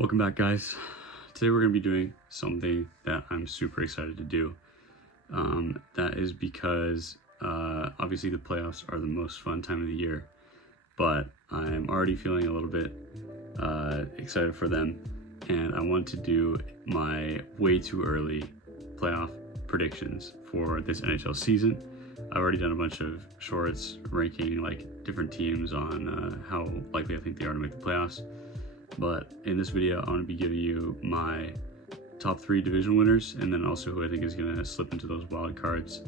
Welcome back, guys. Today we're going to be doing something that I'm super excited to do. That is because obviously the playoffs are the most fun time of the year, but I'm already feeling a little bit excited for them, and I want to do my way too early playoff predictions for this NHL season. I've already done a bunch of shorts ranking like different teams on how likely I think they are to make the playoffs. But in this video, I want to be giving you my top 3 division winners, and then also who I think is going to slip into those wild cards.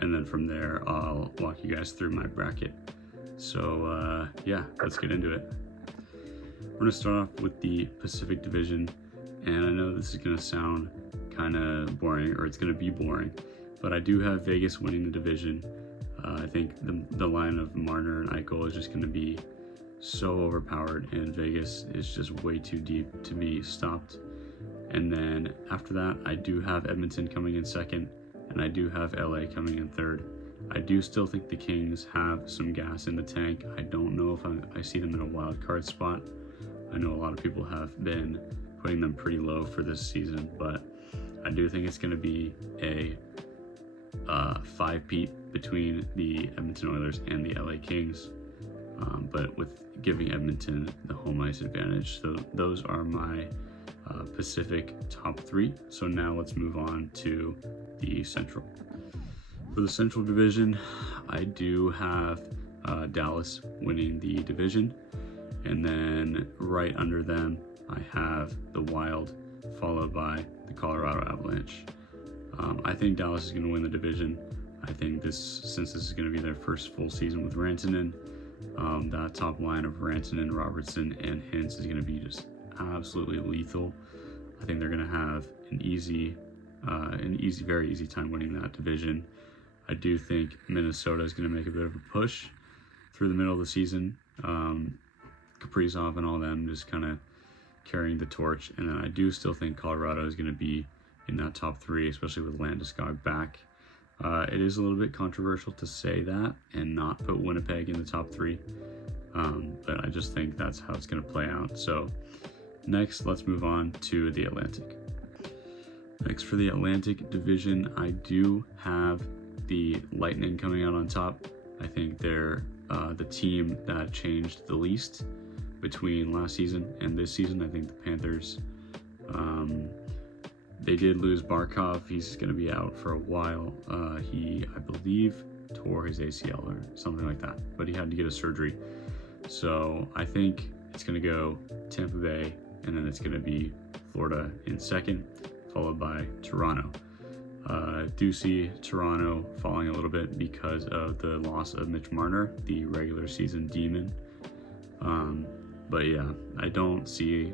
And then from there, I'll walk you guys through my bracket. So yeah, let's get into it. We're going to start off with the Pacific Division, and I know this is going to sound kind of boring, or it's going to be boring, but I do have Vegas winning the division. I think the line of Marner and Eichel is just going to be so overpowered, and Vegas is just way too deep to be stopped. And then after that, I do have Edmonton coming in second, and I do have LA coming in third. I do still think the Kings have some gas in the tank. I don't know if I see them in a wild card spot. I know a lot of people have been putting them pretty low for this season, but I do think it's going to be a 5-peat between the Edmonton Oilers and the LA Kings. But with giving Edmonton the home ice advantage. So those are my Pacific top 3. So now let's move on to the Central. For the Central Division, I do have Dallas winning the division, and then right under them I have the Wild, followed by the Colorado Avalanche. I think Dallas is going to win the division. I think since this is going to be their first full season with Rantanen, that top line of Rantanen, Robertson, and Hintz is going to be just absolutely lethal. I think they're going to have very easy time winning that division. I do think Minnesota is going to make a bit of a push through the middle of the season. Kaprizov and all them just kind of carrying the torch, and then I do still think Colorado is going to be in that top 3, especially with Landeskog back. It is a little bit controversial to say that and not put Winnipeg in the top 3, but I just think that's how it's going to play out. So next, let's move on to the Atlantic. Next, for the Atlantic Division, I do have the Lightning coming out on top. I think they're the team that changed the least between last season and this season. I think the Panthers, they did lose Barkov. He's going to be out for a while. He, I believe, tore his ACL or something like that, but he had to get a surgery. So I think it's going to go Tampa Bay, and then it's going to be Florida in second, followed by Toronto. Do see Toronto falling a little bit because of the loss of Mitch Marner, the regular season demon. But yeah, I don't see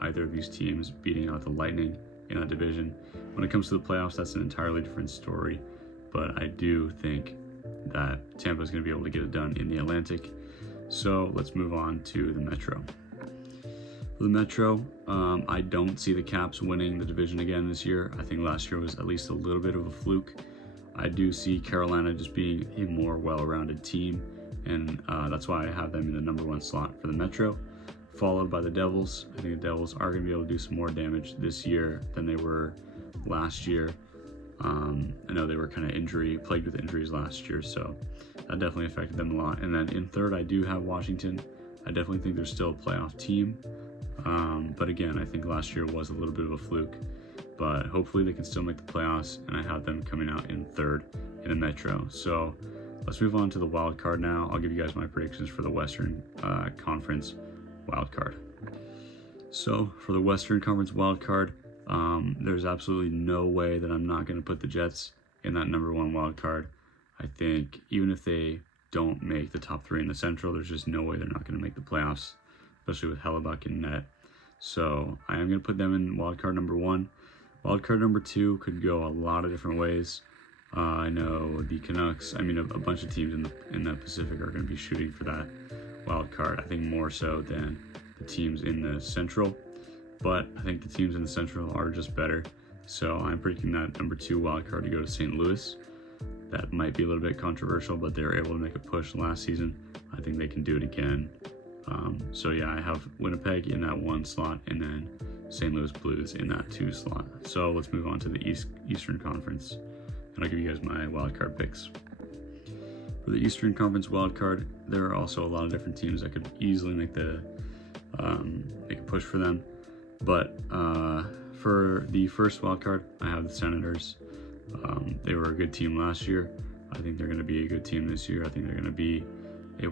either of these teams beating out the Lightning in that division. When it comes to the playoffs, that's an entirely different story, but I do think that Tampa is going to be able to get it done in the Atlantic. So let's move on to the Metro. For the Metro, I don't see the Caps winning the division again this year. I think last year was at least a little bit of a fluke. I do see Carolina just being a more well-rounded team, and that's why I have them in the number 1 slot for the Metro, followed by the Devils. I think the Devils are going to be able to do some more damage this year than they were last year. I know they were kind of plagued with injuries last year, so that definitely affected them a lot. And then in third, I do have Washington. I definitely think they're still a playoff team, but again, I think last year was a little bit of a fluke, but hopefully they can still make the playoffs, and I have them coming out in third in the Metro. So let's move on to the wild card now. I'll give you guys my predictions for the Western Conference wild card. So for the Western Conference wild card, there's absolutely no way that I'm not going to put the Jets in that number 1 wild card. I think even if they don't make the top 3 in the Central, there's just no way they're not going to make the playoffs, especially with Hellebuck in net. So I am going to put them in wild card number 1. Wild card number 2 could go a lot of different ways. I know the Canucks, a bunch of teams in the Pacific are going to be shooting for that wild card. I think more so than the teams in the Central, but I think the teams in the Central are just better. So I'm predicting that number 2 wild card to go to St. Louis. That might be a little bit controversial, but they were able to make a push last season. I think they can do it again. So yeah, I have Winnipeg in that 1 slot, and then St. Louis Blues in that 2 slot. So let's move on to the Eastern Conference, and I'll give you guys my wildcard picks. For the Eastern Conference wildcard, there are also a lot of different teams that could easily make a push for them. But for the first wildcard, I have the Senators. They were a good team last year. I think they're going to be a good team this year. I think they're going to be a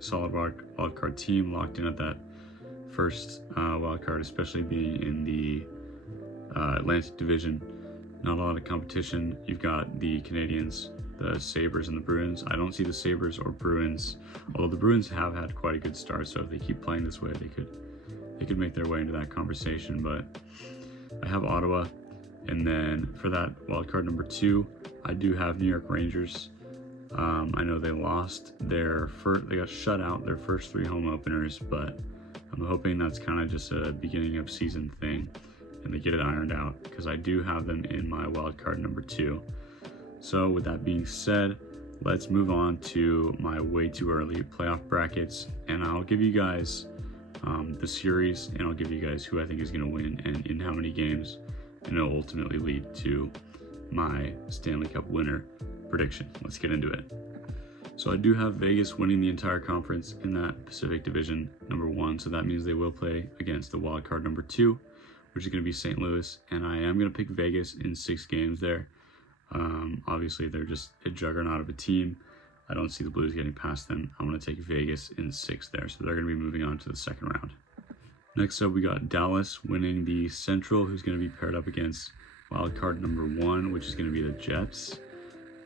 solid wildcard team, locked in at that first wildcard, especially being in the Atlantic Division. Not a lot of competition. You've got the Canadiens, the Sabres, and the Bruins. I don't see the Sabres or Bruins, although the Bruins have had quite a good start, so if they keep playing this way, they could make their way into that conversation. But I have Ottawa, and then for that wildcard number 2, I do have New York Rangers. I know they lost they got shut out their first 3 home openers, but I'm hoping that's kind of just a beginning of season thing and they get it ironed out, because I do have them in my wildcard number 2. So with that being said, let's move on to my way too early playoff brackets, and I'll give you guys the series, and I'll give you guys who I think is going to win and in how many games, and it'll ultimately lead to my Stanley Cup winner prediction. Let's get into it. So I do have Vegas winning the entire conference in that Pacific Division number 1, so that means they will play against the wild card number 2, which is going to be St. Louis, and I am going to pick Vegas in 6 games there. Obviously, they're just a juggernaut of a team. I don't see the Blues getting past them. I'm going to take Vegas in 6 there, so they're going to be moving on to the second round. Next up, we got Dallas winning the Central, who's going to be paired up against wildcard number 1, which is going to be the Jets.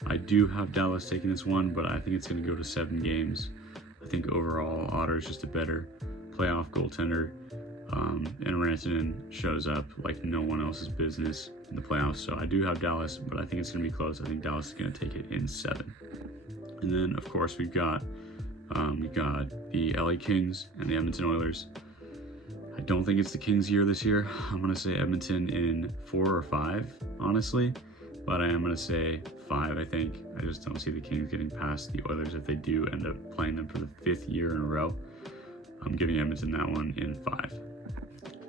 I do have Dallas taking this one, but I think it's going to go to 7 games. I think overall, Otter's just a better playoff goaltender, and Rantanen shows up like no one else's business in the playoffs. So I do have Dallas, but I think it's going to be close. I think Dallas is going to take it in 7. And then, of course, we've got the LA Kings and the Edmonton Oilers. I don't think it's the Kings' year this year. I'm going to say Edmonton in 4 or 5, honestly. But I am going to say 5, I think. I just don't see the Kings getting past the Oilers if they do end up playing them for the 5th year in a row. I'm giving Edmonton that one in 5.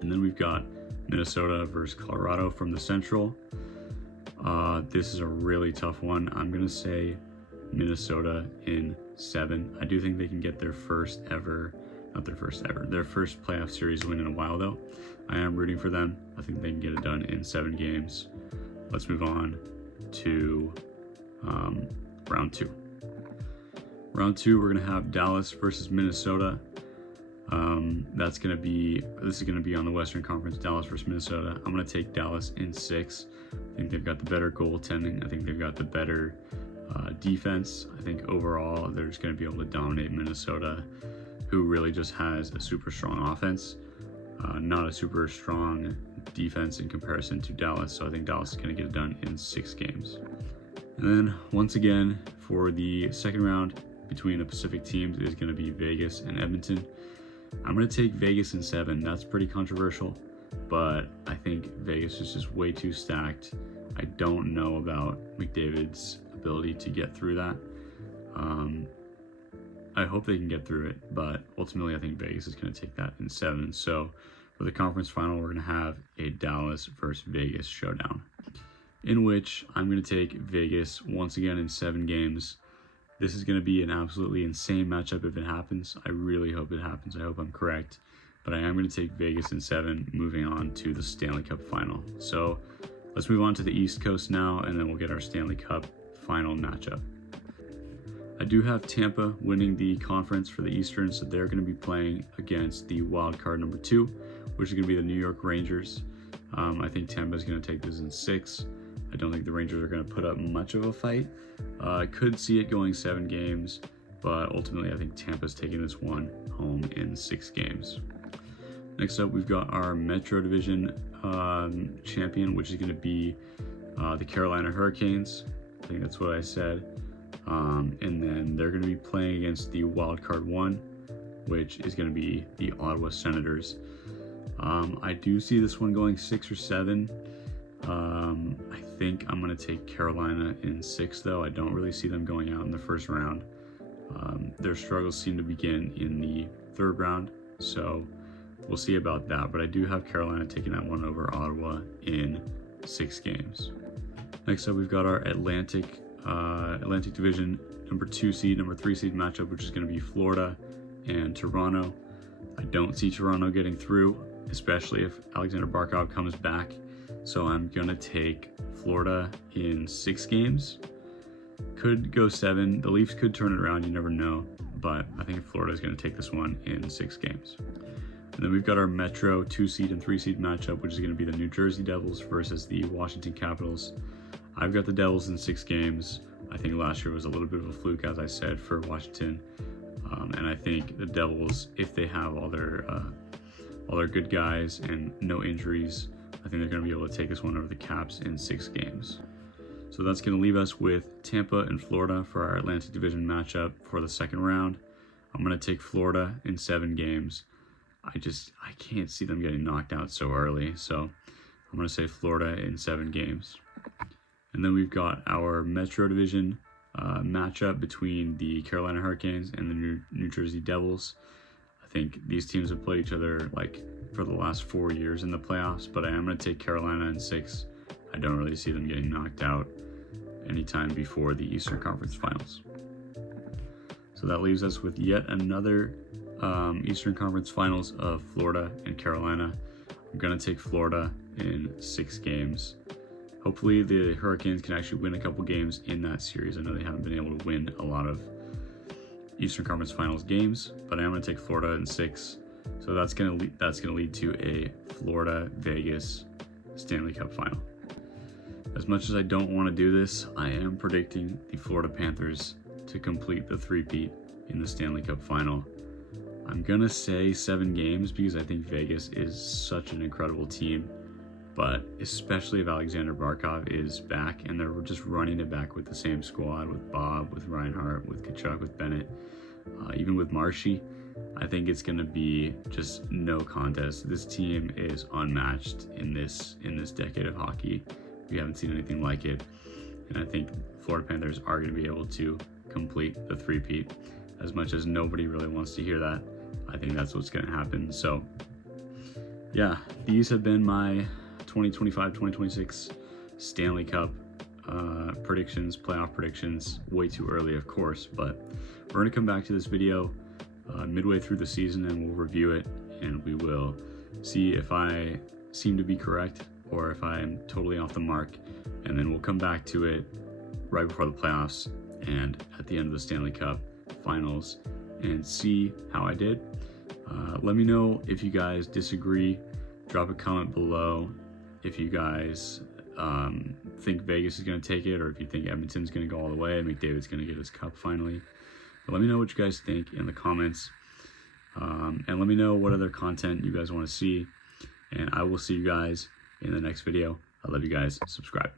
And then we've got Minnesota versus Colorado from the Central. This is a really tough one. I'm going to say Minnesota in 7. I do think they can get their first playoff series win in a while, though. I am rooting for them. I think they can get it done in 7 games. Let's move on to round 2. Round 2, we're going to have Dallas versus Minnesota. This is going to be on the Western Conference, Dallas versus Minnesota. I'm going to take Dallas in 6. I think they've got the better goaltending. I think they've got the better defense. I think overall they're just going to be able to dominate Minnesota, who really just has a super strong offense, not a super strong defense in comparison to Dallas. So I think Dallas is going to get it done in 6 games. And then once again, for the second round between the Pacific teams, it is going to be Vegas and Edmonton. I'm going to take Vegas in 7. That's pretty controversial, but I think Vegas is just way too stacked. I don't know about McDavid's ability to get through that. I hope they can get through it, but ultimately I think Vegas is going to take that in 7. So for the conference final, we're going to have a Dallas versus Vegas showdown, in which I'm going to take Vegas once again in 7 games. This is going to be an absolutely insane matchup if it happens. I really hope it happens. I hope I'm correct. But I am going to take Vegas in 7, moving on to the Stanley Cup final. So let's move on to the East Coast now, and then we'll get our Stanley Cup final matchup. I do have Tampa winning the conference for the Eastern, so they're going to be playing against the wild card number 2, which is going to be the New York Rangers. I think Tampa is going to take this in 6. I don't think the Rangers are going to put up much of a fight. I could see it going 7 games, but ultimately I think Tampa's taking this one home in 6 games. Next up, we've got our Metro Division champion, which is going to be the Carolina Hurricanes. I think that's what I said. And then they're going to be playing against the wild card 1, which is going to be the Ottawa Senators. I do see this one going 6 or 7. I think I'm going to take Carolina in 6, though. I don't really see them going out in the first round. Their struggles seem to begin in the 3rd round, so we'll see about that. But I do have Carolina taking that one over Ottawa in 6 games. Next up, we've got our Atlantic Division number 2 seed, number 3 seed matchup, which is going to be Florida and Toronto. I don't see Toronto getting through, especially if Alexander Barkov comes back. So I'm going to take Florida in 6 games. Could go 7. The Leafs could turn it around, you never know. But I think Florida is going to take this one in 6 games. And then we've got our Metro 2 seed and 3 seed matchup, which is going to be the New Jersey Devils versus the Washington Capitals. I've got the Devils in 6 games. I think last year was a little bit of a fluke, as I said, for Washington. And I think the Devils, if they have all their good guys and no injuries, I think they're going to be able to take this one over the Caps in 6 games. So that's going to leave us with Tampa and Florida for our Atlantic Division matchup for the second round. I'm going to take Florida in 7 games. I can't see them getting knocked out so early. So I'm going to say Florida in 7 games. And then we've got our Metro Division matchup between the Carolina Hurricanes and the New Jersey Devils. I think these teams have played each other like for the last 4 years in the playoffs, but I am going to take Carolina in 6. I don't really see them getting knocked out anytime before the Eastern Conference Finals. So that leaves us with yet another Eastern Conference Finals of Florida and Carolina. I'm going to take Florida in 6 games. Hopefully the Hurricanes can actually win a couple games in that series. I know they haven't been able to win a lot of Eastern Conference Finals games, but I am going to take Florida in 6. So that's going to lead to a Florida-Vegas Stanley Cup final. As much as I don't want to do this, I am predicting the Florida Panthers to complete the three-peat in the Stanley Cup final. I'm going to say 7 games because I think Vegas is such an incredible team. But especially if Alexander Barkov is back and they're just running it back with the same squad, with Bob, with Reinhart, with Tkachuk, with Bennett, even with Marshy, I think it's going to be just no contest. This team is unmatched in this decade of hockey. We haven't seen anything like it. And I think Florida Panthers are going to be able to complete the three-peat. As much as nobody really wants to hear that, I think that's what's going to happen. So yeah, these have been my 2025-2026 Stanley Cup predictions, playoff predictions. Way too early, of course, but we're going to come back to this video midway through the season and we'll review it and we will see if I seem to be correct or if I'm totally off the mark, and then we'll come back to it right before the playoffs and at the end of the Stanley Cup finals and see how I did. Let me know if you guys disagree. Drop a comment below if you guys think Vegas is going to take it, or if you think Edmonton's going to go all the way and McDavid's going to get his cup finally. But let me know what you guys think in the comments. And let me know what other content you guys want to see. And I will see you guys in the next video. I love you guys. Subscribe.